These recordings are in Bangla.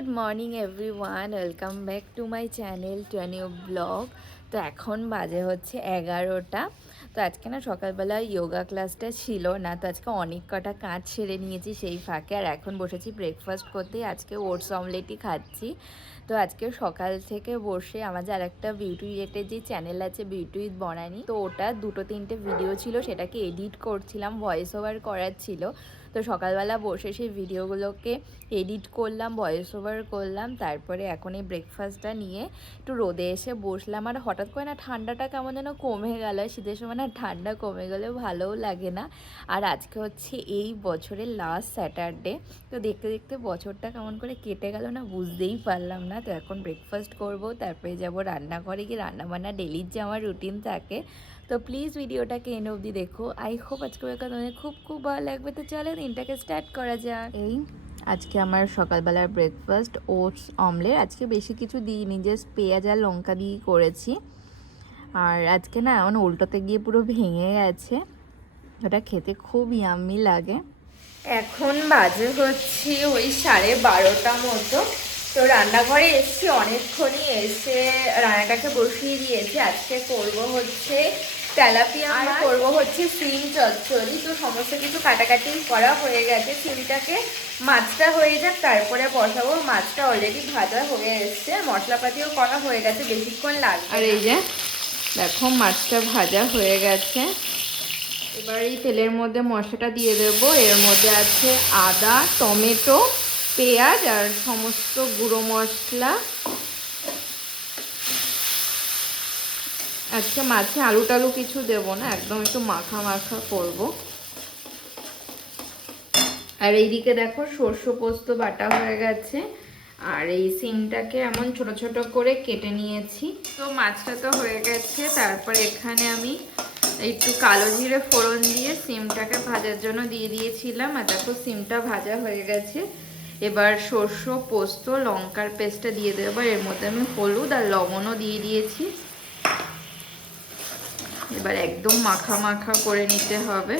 Good morning everyone, welcome back to my channel to a new blog. তো এখন বাজে হচ্ছে 11টা। তো আজকে না সকালবেলা যোগা ক্লাসটা ছিল না, তো আজকে অনেক কটা কাজ সেরে নিয়েছি সেই ফাঁকে। আর এখন বসেছি ব্রেকফাস্ট করতেই, আজকে ওটস অমলেটই খাচ্ছি। তো আজকে সকাল থেকে বসে আমাদের আর একটা বিউটি রিলেটেড যে চ্যানেল আছে বিউটি উইথ বনানি, তো ওটা 2-3টে ভিডিও ছিল, সেটাকে এডিট করছিলাম, ভয়েস ওভার করার ছিল। তো সকালবেলা বসে সেই ভিডিওগুলোকে এডিট করলাম, ভয়েস ওভার করলাম, তারপরে এখন এই ব্রেকফাস্টটা নিয়ে একটু রোদে এসে বসলাম। আর হঠাৎ করে না ঠান্ডাটা কেমন যেন কমে গেল, শীতের সময় না ঠান্ডা কমে গেলেও ভালোও লাগে না। আর আজকে হচ্ছে এই বছরের লাস্ট স্যাটারডে, তো দেখতে দেখতে বছরটা কেমন করে কেটে গেল না বুঝতেই পারলাম না। তো এখন ব্রেকফাস্ট করব, তারপরে যাব রান্নাঘরে গিয়ে রান্নাবান্না ডেলির যে আমার রুটিন থাকে। তো প্লিজ ভিডিওটাকে এনে অবধি দেখো, আই হোপ আজকে তোমাদের খুব খুব ভালো লাগবে। তো চলো দিনটাকে স্টার্ট করা যাক। এই আজকে আমার সকালবেলার ব্রেকফাস্ট ওটস অমলেট। আজকে বেশি কিছু দিইনি, জাস্ট পেঁয়াজ আর লঙ্কা দিয়ে করেছি। আর আজকে না এমন উল্টোতে গিয়ে পুরো ভেঙে গেছে, ওটা খেতে খুব ইয়াম্মি লাগে। এখন বাজে হচ্ছে ওই 12:30 মতো। তো রান্নাঘরে এসছি অনেকক্ষণই, এসে রান্নাটাকে বসিয়ে দিয়েছি। আজকে করব হচ্ছে তেলাপিয়া আর করব হচ্ছে সিম চচ্চড়ি। তো সমস্ত কিছু কাটাকাটি করা হয়ে গেছে, সিমটাকে মাছটা হয়ে যাক তারপরে বসাবো। মাছটা অলরেডি ভাজা হয়ে এসছে, মশলাপাতিও করা হয়ে গেছে, বেশিক্ষণ লাগবে। আর এই যে দেখো মাছটা ভাজা হয়ে গেছে। এবার এই তেলের মধ্যে মশলাটা দিয়ে দেবো। এর মধ্যে আছে আদা, টমেটো, পেঁয়াজ আর সমস্ত গুঁড়ো মশলা। আজকে মাছে আলু টালু কিছু দেবো না, একদম একটু মাখা মাখা করবো। আর এইদিকে দেখো সর্ষে পোস্ত বাটা হয়ে গেছে। আর এই সিমটাকে এমন ছোট ছোট করে কেটে নিয়েছি। তো মাছটা তো হয়ে গেছে, তারপরে এখানে আমি একটু কালো জিরে ফোড়ন দিয়ে সিমটাকে ভাজার জন্য দিয়ে দিয়েছিলাম। আর দেখো সিমটা ভাজা হয়ে গেছে। এবার সর্ষে পোস্ত লঙ্কার পেস্টটা দিয়ে দেবো। এর মধ্যে আমি হলুদ আর লবণও দিয়ে দিয়েছি। এবার একদম মাখা মাখা করে নিতে হবে।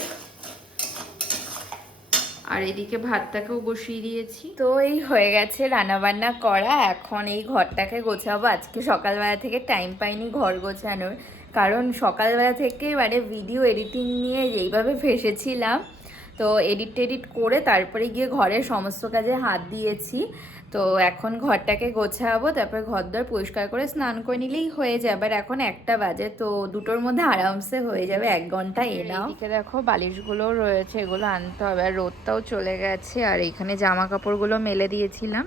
আর এদিকে ভাতটাকেও বসিয়ে দিয়েছি। তো এই হয়ে গেছে রান্নাবান্না করা, এখন এই ঘরটাকে গোছাবো। আজকে সকালবেলা থেকে টাইম পাইনি ঘর গোছানোর, কারণ সকালবেলা থেকে মানে ভিডিও এডিটিং নিয়ে যেইভাবে ফেসেছিলাম। তো এডিট করে তারপরে গিয়ে ঘরের সমস্ত কাজে হাত দিয়েছি। তো এখন ঘরটাকে গোছাবো, তারপরে ঘরদোর পরিষ্কার করে স্নান করে নিলেই হয়ে যাবে। আর এখন 1টা বাজে, তো দুটোর মধ্যে আরামসে হয়ে যাবে, 1 ঘন্টা এনাও। এদিকে দেখো বালিশগুলো রয়েছে, এগুলো আনতে হবে। আর রোদটাও চলে গেছে। আর এইখানে জামা কাপড়গুলো মেলে দিয়েছিলাম,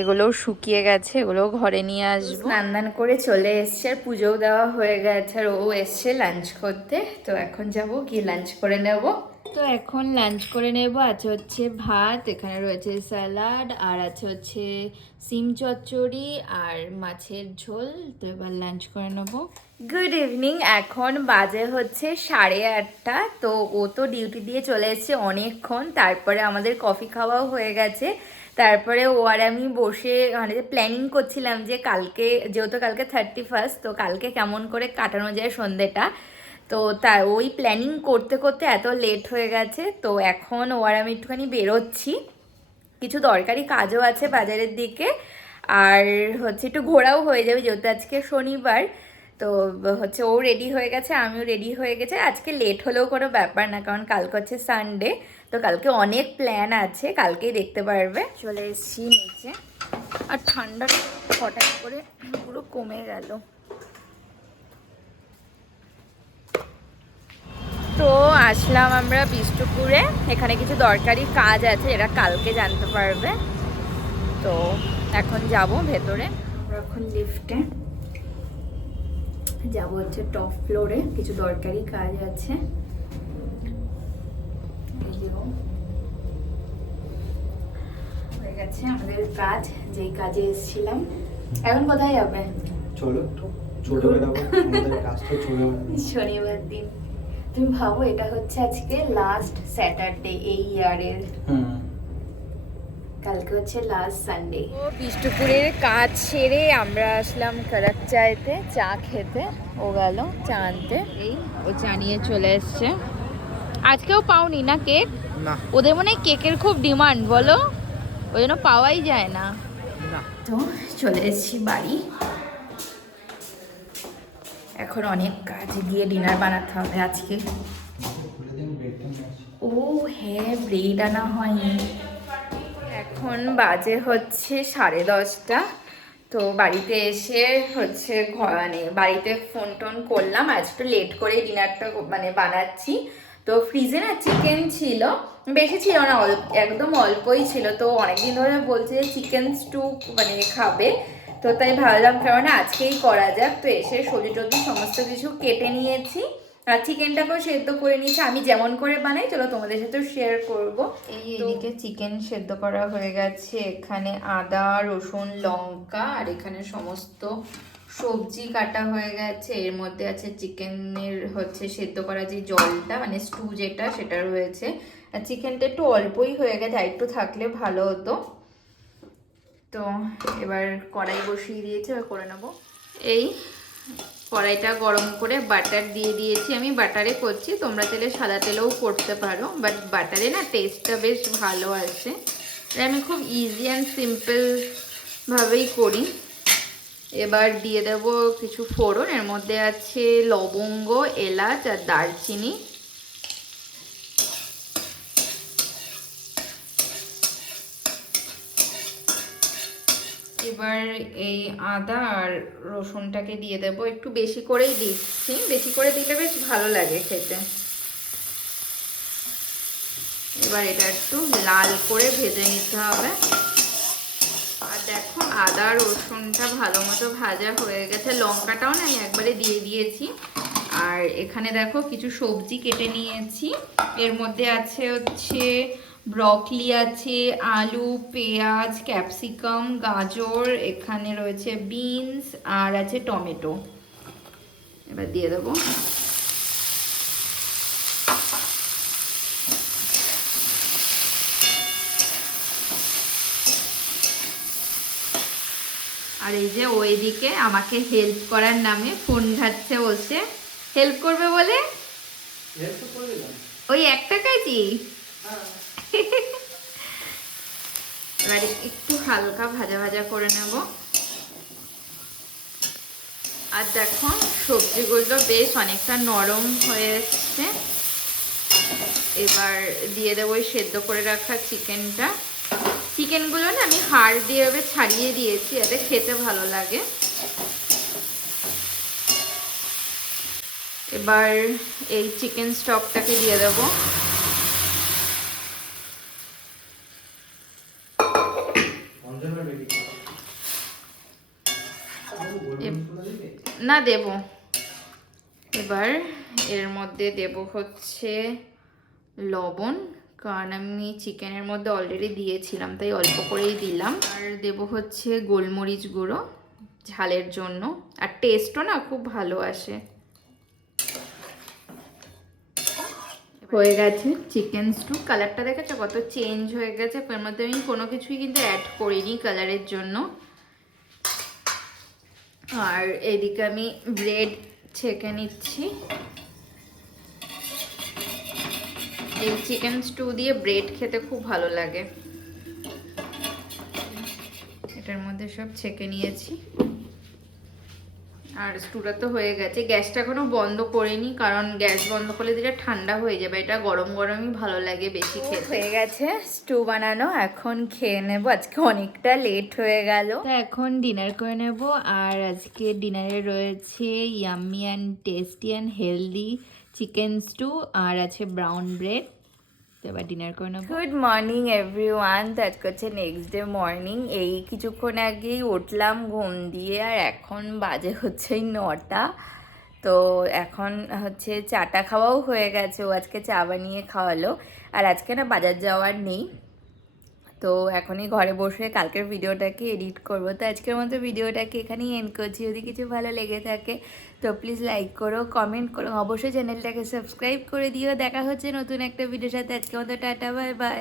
এগুলোও শুকিয়ে গেছে, এগুলোও ঘরে নিয়ে আসবো। স্নান করে চলে এসছে, আর পুজোও দেওয়া হয়ে গেছে। আর ও এসছে লাঞ্চ করতে, তো এখন যাব গিয়ে লাঞ্চ করে নেব। তো এখন লাঞ্চ করে নেব। আছে হচ্ছে ভাত, এখানে রয়েছে স্যালাড, আর আছে হচ্ছে সিম চচ্চড়ি আর মাছের ঝোল। তো এবার লাঞ্চ করে নেব। গুড ইভিনিং, এখন বাজে হচ্ছে 8:30। তো ও তো ডিউটি দিয়ে চলে এসছে অনেকক্ষণ, তারপরে আমাদের কফি খাওয়াও হয়ে গেছে। তারপরে ও আর আমি বসে মানে প্ল্যানিং করছিলাম যে কালকে যেহেতু কালকে 31, তো কালকে কেমন করে কাটানো যায় সন্ধ্যেটা। তো ওই প্ল্যানিং করতে করতে এত লেট হয়ে গেছে। তো এখন ও আর আমি একটুখানি বেরোচ্ছি, কিছু দরকারি কাজও আছে বাজারের দিকে। আর হচ্ছে একটু ঘোরাও হয়ে যাবে যেহেতু আজকে শনিবার। তো হচ্ছে ও রেডি হয়ে গেছে, আমিও রেডি হয়ে গেছে। আজকে লেট হলেও কোনো ব্যাপার না, কারণ কালকে হচ্ছে সানডে। তো কালকে অনেক প্ল্যান আছে, কালকেই দেখতে পারবে। চলে এসেছি নিচে, আর ঠান্ডাটা হঠাৎ করে পুরো কমে গেল। তো আসলাম আমরা বিষ্ণুপুরে, এখানে কিছু দরকারি কাজ আছে, এরা কালকে জানতে পারবে। তো এখন যাব ভেতরে। আমরা এখন লিফটে যাব, হচ্ছে টপ ফ্লোরে, কিছু দরকারি কাজ আছে। হয়ে গেছে আমাদের কাজ, যেই কাজে এসেছিলাম। এখন কোথায় যাবে? চলো শনিবার দিন। তুমি ভাবো এটা হচ্ছে আজকে লাস্ট স্যাটারডে এই ইয়ারের, কালকে হচ্ছে লাস্ট সানডে। ও বিষ্ণুপুরের কাজ সেরে আমরা আসলাম খড়ক চায়তে চা খেতে। ও গেল চা আনতে, এই ও চা নিয়ে চলে এসছে। আজকেও পাওনি না কেক? না, ওদের মনে হয় কেকের খুব ডিমান্ড, বলো, ওই জন্য পাওয়াই যায় না। তো চলে এসেছি বাড়ি, এখন অনেক কাজ দিয়ে ডিনার বানাতে হবে আজকে। ও হ্যাঁ, ব্রেড আনা হয়নি। এখন বাজে হচ্ছে 10:30। তো বাড়িতে এসে হচ্ছে মানে বাড়িতে ফোন টোন করলাম, আজ একটু লেট করে ডিনারটা মানে বানাচ্ছি। তো ফ্রিজে না চিকেন ছিল, বেশি ছিল না, একদম অল্পই ছিল। তো অনেকদিন ধরে বলছে যে চিকেন স্টু মানে খাবে, তো তাই ভাবলাম কারণ আজকেই করা যাক। তো এসে সবজি টবজি সমস্ত কিছু কেটে নিয়েছি আর চিকেনটাকেও সেদ্ধ করে নিয়েছি আমি যেমন করে বানাই, চলো তোমাদের সাথেও শেয়ার করবো। এদিকে চিকেন সেদ্ধ করা হয়ে গেছে, এখানে আদা রসুন লঙ্কা আর এখানে সমস্ত সবজি কাটা হয়ে গেছে। এর মধ্যে আছে চিকেনের হচ্ছে সেদ্ধ করা যে জলটা মানে স্টু যেটা সেটা রয়েছে। আর চিকেনটা একটু অল্পই হয়ে গেছে, আর একটু থাকলে ভালো হতো। তো এবার কড়াই বসিয়ে দিয়েছি, এবার করে নেবো। এই কড়াইটা গরম করে বাটার দিয়ে দিয়েছি, আমি বাটারে করছি, তোমরা চাইলে সাদা তেলেও করতে পারো, বাট বাটারে না টেস্টটা বেশ ভালো আসে। এটা আমি খুব ইজি অ্যান্ড সিম্পল ভাবেই করি। এবার দিয়ে দেব কিছু ফোড়ন, এর মধ্যে আছে লবঙ্গ, এলাচ আর দারচিনি। এবার এই আদা আর রসুনটাকে দিয়ে দেবো, একটু বেশি করেই দিচ্ছি, বেশি করে দিলে বেশ ভালো লাগে খেতে। এবার এটা একটু লাল করে ভেজে নিতে হবে। আর দেখো আদা রসুনটা ভালো মতো ভাজা হয়ে গেছে, লঙ্কাটাও না আমি একবারে দিয়ে দিয়েছি। আর এখানে দেখো কিছু সবজি কেটে নিয়েছি, এর মধ্যে আছে হচ্ছে ব্রকলি আছে, আলু, পেঁয়াজ, ক্যাপসিকাম, গাজর, এখানে রয়েছে বিনস আর আছে টমেটো। এবার দিয়ে দেবো। আর এই যে ওইদিকে আমাকে হেল্প করার নামে ফোন ঘাটছে বসে, হেল্প করবে বলে। ওই একটা কাজই। এবারে একটু হালকা ভাজা ভাজা করে নেব। আর দেখো সবজিগুলো বেশ অনেকটা নরম হয়ে এসছে। এবার দিয়ে দেবো ওই সেদ্ধ করে রাখা চিকেনটা। চিকেনগুলো না আমি হাড় দিয়ে ছাড়িয়ে দিয়েছি, এতে খেতে ভালো লাগে। এবার এই চিকেন স্টকটাকে দিয়ে দেবো। না দেব। এবার এর মধ্যে দেব হচ্ছে লবণ, কারণ আমি চিকেনের মধ্যে অলরেডি দিয়েছিলাম তাই অল্প করেই দিলাম। আর দেব হচ্ছে গোলমরিচ গুঁড়ো ঝালের জন্য, আর টেস্টও না খুব ভালো আসে। হয়ে গেছে চিকেন স্টু। কালারটা দেখেছো কত চেঞ্জ হয়ে গেছে, এর মধ্যে আমি কোনো কিছুই কিন্তু অ্যাড করিনি কালারের জন্য। আর এদিকে আমি ব্রেড ছেঁকে নিচ্ছি। এই চিকেন স্টু দিয়ে ব্রেড খেতে খুব ভালো লাগে। এটার মধ্যে সব ছেঁকে নিয়েছি। আর স্টুটা তো হয়ে গেছে, গ্যাসটা এখনো বন্ধ করিনি, কারণ গ্যাস বন্ধ করলে যেটা ঠান্ডা হয়ে যাবে, এটা গরম গরমই ভালো লাগে বেশি খেতে। হয়ে গেছে স্টু বানানো, এখন খেয়ে নেব। আজকে অনেকটা লেট হয়ে গেল, তো এখন ডিনার করে নেব। আর আজকে ডিনারে রয়েছে yummy and tasty and healthy chicken stew, আর আছে ব্রাউন ব্রেড। তো এবার ডিনার করে নেব। Good morning everyone. তো আজকে হচ্ছে নেক্সট ডে মর্নিং। এই কিছুক্ষণ আগেই উঠলাম ঘুম দিয়ে, আর এখন বাজে হচ্ছে 9টা। তো এখন হচ্ছে চাটা খাওয়াও হয়ে গেছে, ও আজকে চা বানিয়ে খাওয়ালো। আর আজকে না বাজার যাওয়ার নেই, তো এখনই ঘরে বসে কালকের ভিডিওটাকে এডিট করবো। তো আজকের মতো ভিডিওটাকে এখানেই এন্ড করছি। যদি কিছু ভালো লেগে থাকে তো প্লিজ লাইক করো, কমেন্ট করো, অবশ্যই চ্যানেলটাকে সাবস্ক্রাইব করে দিও। দেখা হচ্ছে নতুন একটা ভিডিওর সাথে। আজকের মতো টাটা, বাই বাই।